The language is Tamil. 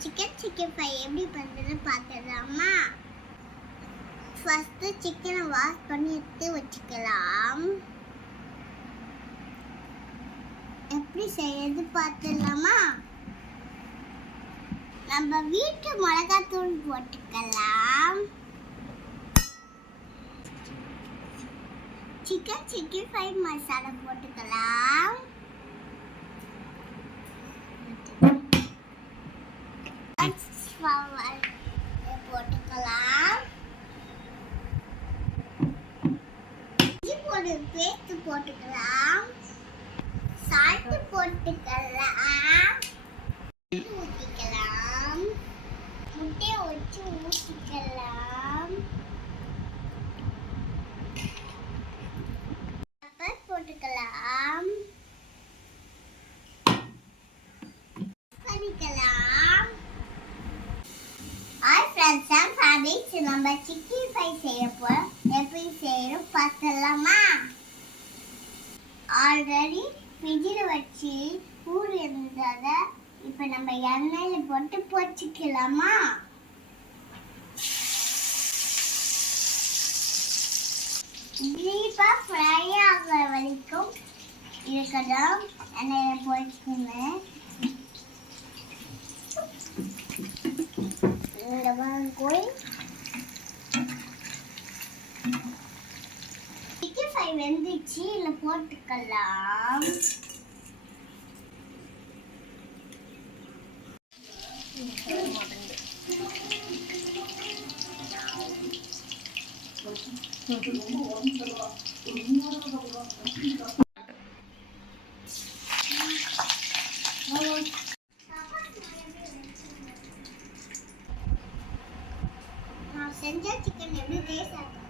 சிக்கன் ஃப்ரை எப்படி பண்ணுறது பார்த்துடலாமா? ஃபஸ்ட்டு சிக்கனை வாஷ் பண்ணி எடுத்து வச்சுக்கலாம். எப்படி செய்யறது பார்த்துடலாமா? நம்ம வீட்டு மிளகாத்தூள் போட்டுக்கலாம். சிக்கன் ஃப்ரை மசாலா போட்டுக்கலாம். போட்டுக்கலாம். இஞ்சி பூண்டு பேஸ்ட் போட்டுக்கலாம். சால்ட் போட்டுக்கலாம். ஊற்றிக்கலாம். முட்டையை வச்சு ஊற்றிக்கலாம். பெப்பர் போட்டுக்கலாம். பண்ணிக்கலாம். நம்ம சிக்கன் ஃப்ரை செய்ய போறோம். எப்படி செய்யணும் பார்த்துடலாமா? ஆல்ரெடி ஃப்ரிட்ஜில் வச்சு கூறு இருந்ததை இப்போ நம்ம எண்ணெயில் போட்டு பொரிச்சிக்கலாமா? டீப்பாக ஃப்ரை ஆகிற வரைக்கும் இருக்கட்டும். எண்ணெயில் பொரிச்சுக்கணும். Chicken fry வெந்துச்சு. இதில் போட்டுக்கலாம். செஞ்ச சிக்கன் எப்படி டேஸ்ட்